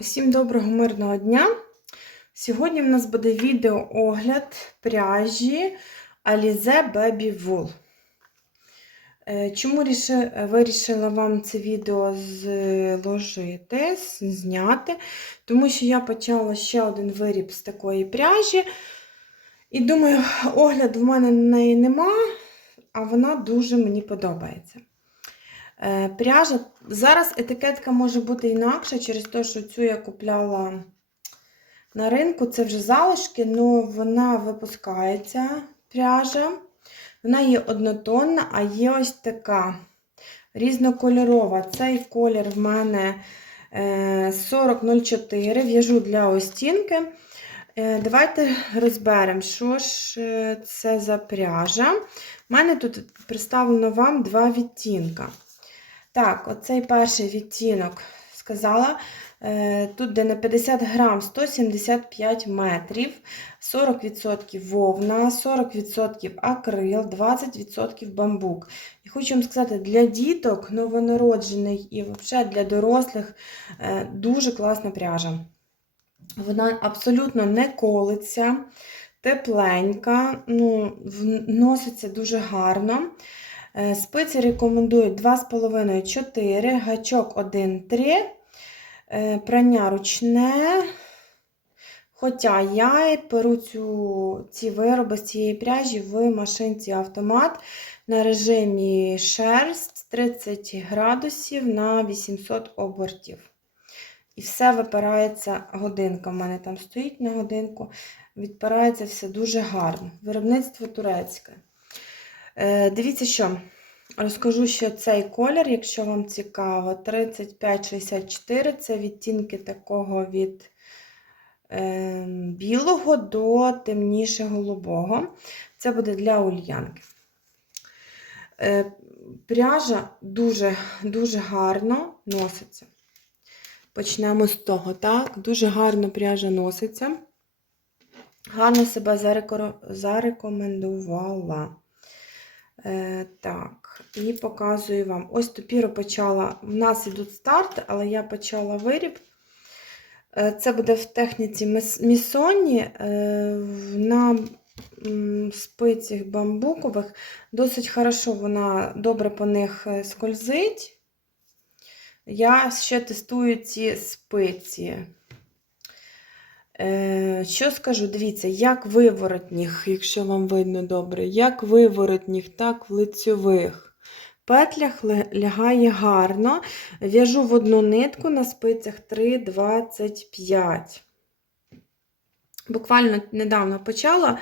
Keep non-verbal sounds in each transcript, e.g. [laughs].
усім доброго мирного дня! Сьогодні в нас буде відеоогляд пряжі Alize Baby Wool. Е, Чому вирішила вам це відео зложити, зняти? Тому що я почала ще один виріб з такої пряжі. І думаю, огляду в мене на неї нема, а вона дуже мені подобається. Е, Пряжа. Зараз етикетка може бути інакша через те, що цю я купляла на ринку. Це вже залишки, але вона випускається пряжа. Вона є однотонна, а є ось така різнокольорова. Цей колір в мене е, 4004, в'яжу для остінки. Е, Давайте розберемо, що ж е, це за пряжа. У мене тут представлено вам два відтінка. Так, оцей перший відтінок сказала. е, Тут, де на 50 грам 175 метрів, 40% вовна, 40% акрил, 20% бамбук. І хочу вам сказати, для діток новонароджених і взагалі для дорослих е, дуже класна пряжа. Вона абсолютно не колиться, тепленька, ну, носиться дуже гарно. Е, Спиці рекомендують 2,5-4, гачок 1-3, е, прання ручне. Хоча я беру цю, ці вироби з цієї пряжі в машинці автомат на режимі шерсть 30 градусів на 800 обертів. І все випирається годинка. У мене там стоїть на годинку. Відпирається все дуже гарно. Виробництво турецьке. Е, Дивіться, що розкажу ще цей колір, якщо вам цікаво. 3564 це відтінки такого від е, білого до темніше голубого. Це буде для ульянки. Е, Пряжа дуже, дуже гарно носиться. Почнемо з того, так? Дуже гарно пряжа носиться. Гарно себе зареко- зарекомендувала. Е, так, і показую вам. Ось топіру почала. В нас ідуть старти, але я почала виріб. Е, Це буде в техніці місоні е, на спицях бамбукових. Досить хорошо вона добре по них е, скользить. Я ще тестую ці спиці. Е, що скажу? Дивіться, як виворотніх, якщо вам видно добре, як виворотніх, так в лицьових петлях лягає гарно. В'яжу в одну нитку на спицях 3,25. Буквально недавно почала,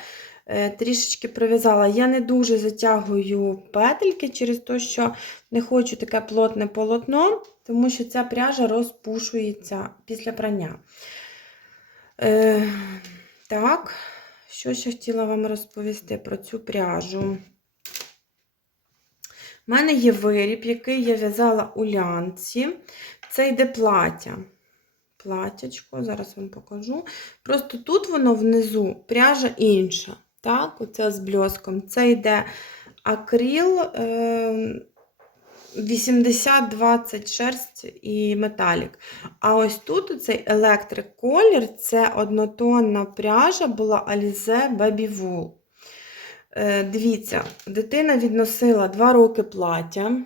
е, трішечки пров'язала. Я не дуже затягую петельки через те, що не хочу таке плотне полотно, тому що ця пряжа розпушується після прання. Е, так, що ще хотіла вам розповісти про цю пряжу. У мене є виріб, який я в'язала у лянці. Це йде плаття. Платтячко, зараз вам покажу. Просто тут воно внизу пряжа інша. Так, оце з бльоском. Це йде акрил. Е 80-20 шерсть і металік. А ось тут цей електрик колір це однотонна пряжа була Alize Baby Wool. Е, Дивіться, дитина відносила 2 роки плаття.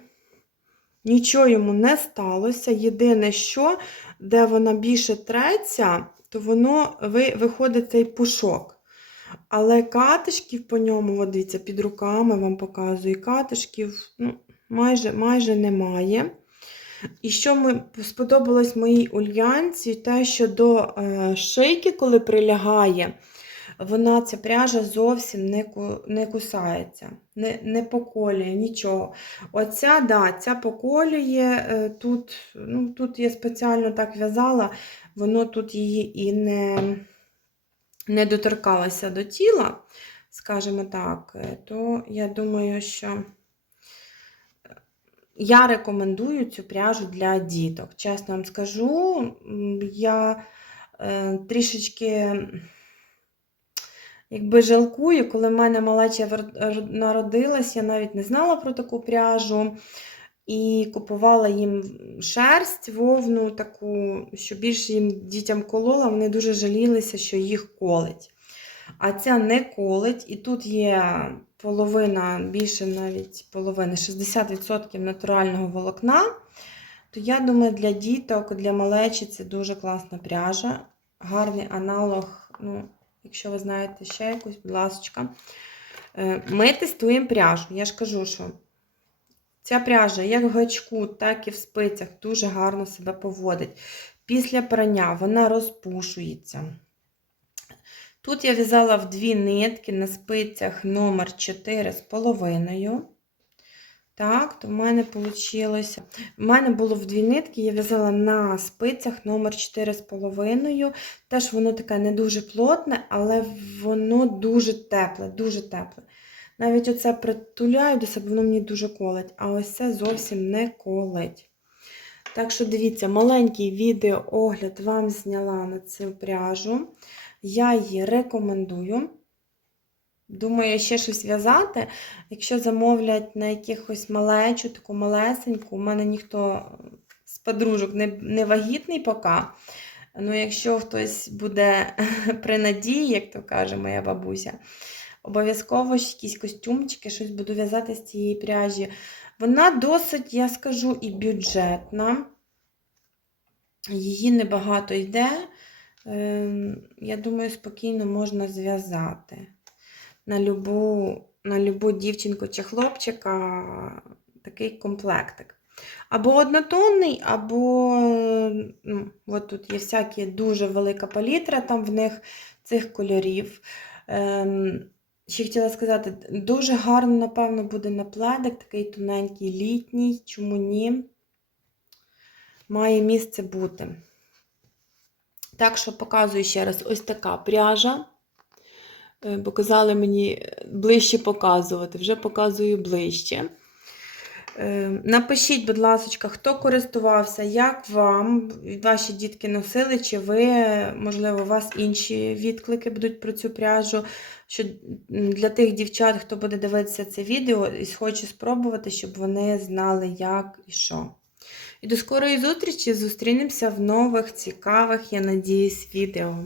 Нічого йому не сталося. Єдине, що, де вона більше треться, то воно виходить цей пушок. Але катишків по ньому, от дивіться, під руками вам показую, катишків ну, майже, майже немає. І що ми, сподобалось моїй ульянці, те, що до е, шийки, коли прилягає, вона ця пряжа зовсім не, не кусається, не, не поколює нічого. Оця, да, ця поколює, е, тут, ну, тут я спеціально так в'язала, воно тут її і не, не доторкалося до тіла, скажімо так, е, то я думаю, що я рекомендую цю пряжу для діток. Чесно вам скажу, я е, трішечки якби жалкую, коли в мене малеча народилась, я навіть не знала про таку пряжу. і купувала їм шерсть, вовну таку, що більше їм дітям колола, вони дуже жалілися, що їх колить. А ця не колить, і тут є половина, більше навіть половини, 60% натурального волокна. То я думаю, для діток, для малечі це дуже класна пряжа. Гарний аналог, ну, якщо ви знаєте ще якусь, будь ласка. Е, Ми тестуємо пряжу. Я ж кажу, що ця пряжа як в гачку, так і в спицях дуже гарно себе поводить. Після прання вона розпушується. Тут я в'язала в дві нитки на спицях номер 4,5. Так, то в мене вийшло. В мене було в дві нитки, я в'язала на спицях номер 4,5. Теж воно таке не дуже плотне, але воно дуже тепле, дуже тепле. Навіть оце притуляю до себе, воно мені дуже колить, а ось це зовсім не колить. Так що дивіться, маленький відеоогляд вам зняла на цю пряжу. Я її рекомендую. Думаю, ще щось в'язати. Якщо замовлять на якихось малечу, таку малесеньку, у мене ніхто з подружок не, не вагітний поки. Ну, якщо хтось буде [laughs] при надії, як то каже моя бабуся, обов'язково якісь костюмчики, щось буду в'язати з цієї пряжі. Вона досить, я скажу, і бюджетна. Її небагато йде. Ем, Я думаю, спокійно можна зв'язати на любу, на любу дівчинку чи хлопчика такий комплектик. Або однотонний, або ну, от тут є всякі дуже велика палітра там в них цих кольорів. Ем, ще хотіла сказати, дуже гарно, напевно, буде на пледик, такий тоненький літній, чому ні? Має місце бути. Так що показую ще раз ось така пряжа. Е, Бо казали мені ближче показувати, вже показую ближче. Е, Напишіть, будь ласка, хто користувався, як вам ваші дітки носили, чи ви, можливо, у вас інші відклики будуть про цю пряжу. Що Для тих дівчат, хто буде дивитися це відео і хоче спробувати, щоб вони знали, як і що. І до скорої зустрічі! Зустрінемося в нових, цікавих, я надіюсь, відео.